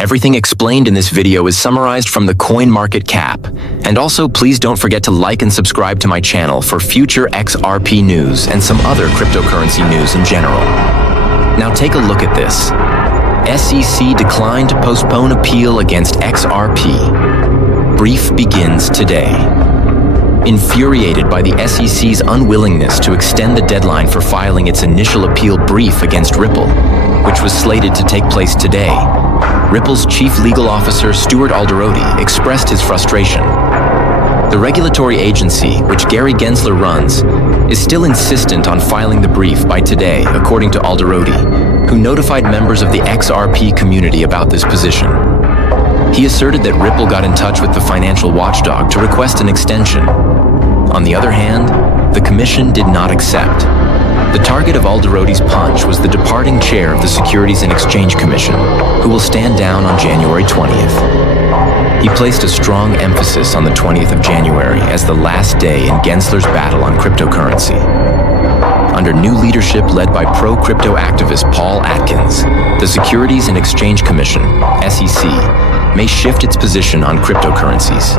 Everything explained in this video is summarized from the CoinMarketCap. And also, please don't forget to like and subscribe to my channel for future XRP news and some other cryptocurrency news in general. Now take a look at this. SEC declined to postpone appeal against XRP. Brief begins today. Infuriated by the SEC's unwillingness to extend the deadline for filing its initial appeal brief against Ripple, which was slated to take place today, Ripple's chief legal officer, Stuart Alderoty, expressed his frustration. The regulatory agency, which Gary Gensler runs, is still insistent on filing the brief by today, according to Alderoty, who notified members of the XRP community about this position. He asserted that Ripple got in touch with the financial watchdog to request an extension. On the other hand, the commission did not accept. The target of Alderoty's punch was the departing chair of the Securities and Exchange Commission, who will stand down on January 20th. He placed a strong emphasis on the 20th of January as the last day in Gensler's battle on cryptocurrency. Under new leadership led by pro-crypto activist Paul Atkins, the Securities and Exchange Commission, SEC, may shift its position on cryptocurrencies.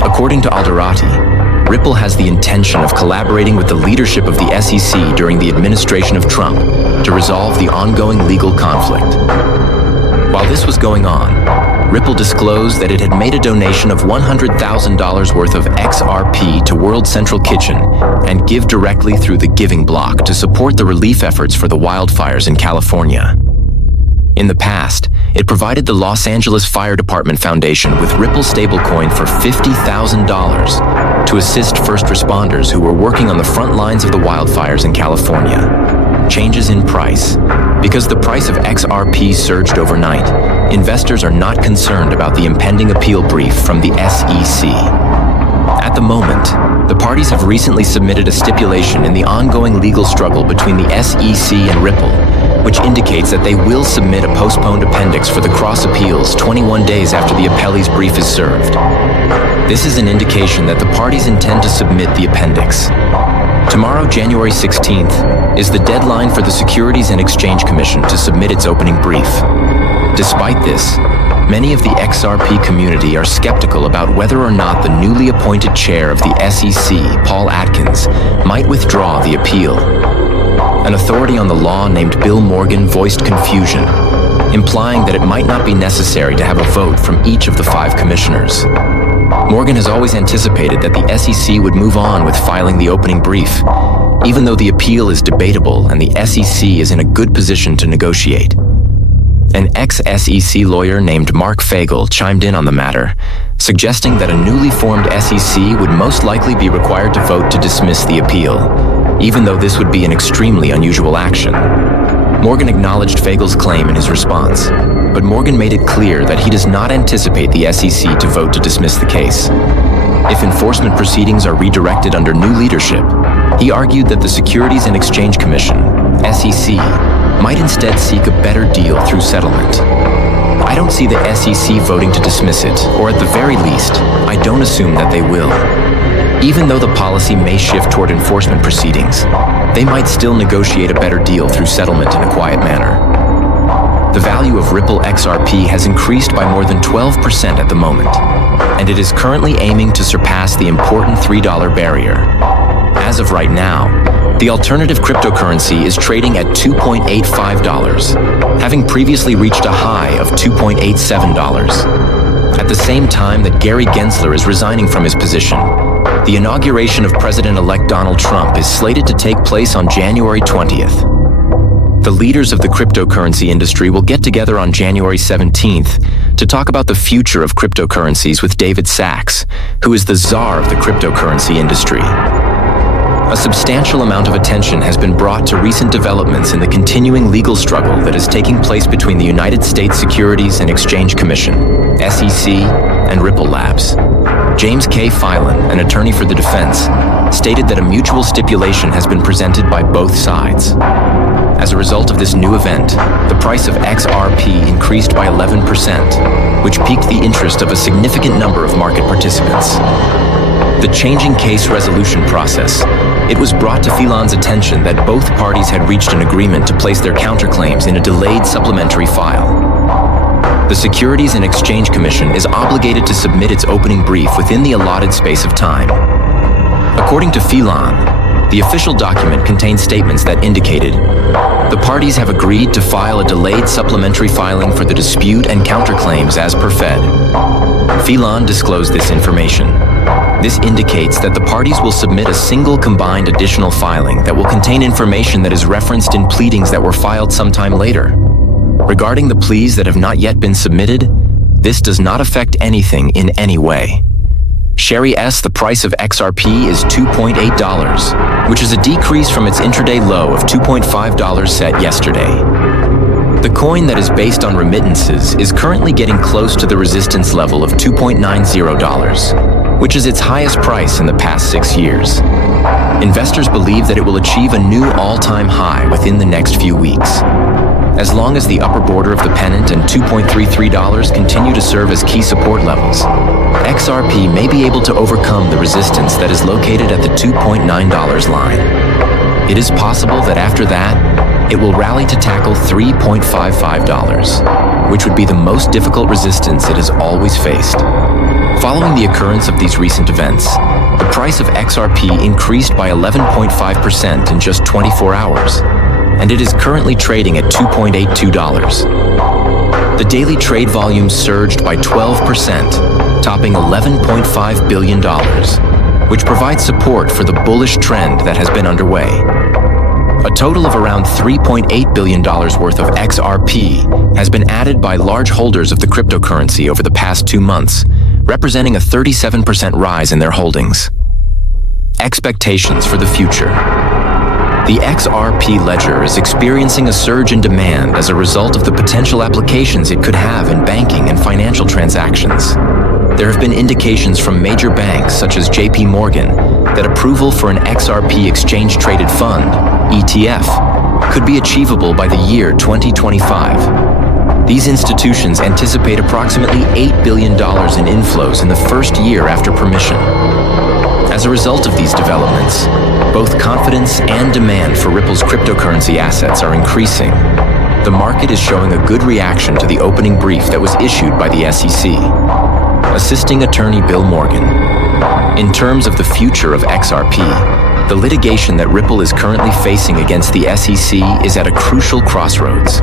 According to Alderoty, Ripple has the intention of collaborating with the leadership of the SEC during the administration of Trump to resolve the ongoing legal conflict. While this was going on, Ripple disclosed that it had made a donation of $100,000 worth of XRP to World Central Kitchen and give directly through the Giving block to support the relief efforts for the wildfires in California. In the past, it provided the Los Angeles Fire Department Foundation with Ripple stablecoin for $50,000 to assist first responders who were working on the front lines of the wildfires in California. Changes in price. Because the price of XRP surged overnight, investors are not concerned about the impending appeal brief from the SEC. At the moment, the parties have recently submitted a stipulation in the ongoing legal struggle between the SEC and Ripple, which indicates that they will submit a postponed appendix for the cross appeals 21 days after the appellee's brief is served. This is an indication that the parties intend to submit the appendix. Tomorrow, January 16th, is the deadline for the Securities and Exchange Commission to submit its opening brief. Despite this, many of the XRP community are skeptical about whether or not the newly appointed chair of the SEC, Paul Atkins, might withdraw the appeal. An authority on the law named Bill Morgan voiced confusion, implying that it might not be necessary to have a vote from each of the 5 commissioners. Morgan has always anticipated that the SEC would move on with filing the opening brief, even though the appeal is debatable and the SEC is in a good position to negotiate. An ex-SEC lawyer named Mark Fagel chimed in on the matter, suggesting that a newly formed SEC would most likely be required to vote to dismiss the appeal, even though this would be an extremely unusual action. Morgan acknowledged Fagel's claim in his response, but Morgan made it clear that he does not anticipate the SEC to vote to dismiss the case. If enforcement proceedings are redirected under new leadership, he argued that the Securities and Exchange Commission, SEC, might instead seek a better deal through settlement. I don't see the SEC voting to dismiss it, or at the very least, I don't assume that they will. Even though the policy may shift toward enforcement proceedings, they might still negotiate a better deal through settlement in a quiet manner. The value of Ripple XRP has increased by more than 12% at the moment, and it is currently aiming to surpass the important $3 barrier. As of right now, the alternative cryptocurrency is trading at $2.85, having previously reached a high of $2.87. At the same time that Gary Gensler is resigning from his position, the inauguration of President-elect Donald Trump is slated to take place on January 20th. The leaders of the cryptocurrency industry will get together on January 17th to talk about the future of cryptocurrencies with David Sachs, who is the czar of the cryptocurrency industry. A substantial amount of attention has been brought to recent developments in the continuing legal struggle that is taking place between the United States Securities and Exchange Commission, SEC, and Ripple Labs. James K. Filan, an attorney for the defense, stated that a mutual stipulation has been presented by both sides. As a result of this new event, the price of XRP increased by 11%, which piqued the interest of a significant number of market participants. The changing case resolution process, it was brought to Filan's attention that both parties had reached an agreement to place their counterclaims in a delayed supplementary file. The Securities and Exchange Commission is obligated to submit its opening brief within the allotted space of time. According to Phelan, the official document contains statements that indicated the parties have agreed to file a delayed supplementary filing for the dispute and counterclaims as per Fed. Phelan disclosed this information. This indicates that the parties will submit a single combined additional filing that will contain information that is referenced in pleadings that were filed sometime later. Regarding the pleas that have not yet been submitted, this does not affect anything in any way. Sherry S. The price of XRP is $2.8, which is a decrease from its intraday low of $2.5 set yesterday. The coin that is based on remittances is currently getting close to the resistance level of $2.90, which is its highest price in the past 6 years. Investors believe that it will achieve a new all-time high within the next few weeks. As long as the upper border of the pennant and $2.33 continue to serve as key support levels, XRP may be able to overcome the resistance that is located at the $2.9 line. It is possible that after that, it will rally to tackle $3.55, which would be the most difficult resistance it has always faced. Following the occurrence of these recent events, the price of XRP increased by 11.5% in just 24 hours, and it is currently trading at $2.82. The daily trade volume surged by 12%, topping $11.5 billion, which provides support for the bullish trend that has been underway. A total of around $3.8 billion worth of XRP has been added by large holders of the cryptocurrency over the past 2 months, representing a 37% rise in their holdings. Expectations for the future. The XRP ledger is experiencing a surge in demand as a result of the potential applications it could have in banking and financial transactions. There have been indications from major banks such as JP Morgan that approval for an XRP exchange-traded fund, ETF, could be achievable by the year 2025. These institutions anticipate approximately $8 billion in inflows in the first year after permission. As a result of these developments, both confidence and demand for Ripple's cryptocurrency assets are increasing. The market is showing a good reaction to the opening brief that was issued by the SEC. Assisting attorney Bill Morgan. In terms of the future of XRP, the litigation that Ripple is currently facing against the SEC is at a crucial crossroads.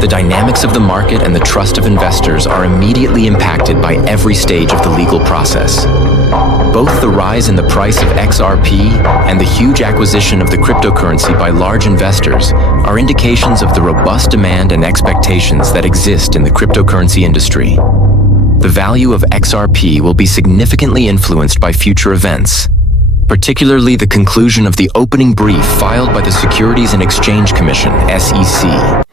The dynamics of the market and the trust of investors are immediately impacted by every stage of the legal process. Both the rise in the price of XRP and the huge acquisition of the cryptocurrency by large investors are indications of the robust demand and expectations that exist in the cryptocurrency industry. The value of XRP will be significantly influenced by future events, particularly the conclusion of the opening brief filed by the Securities and Exchange Commission, SEC,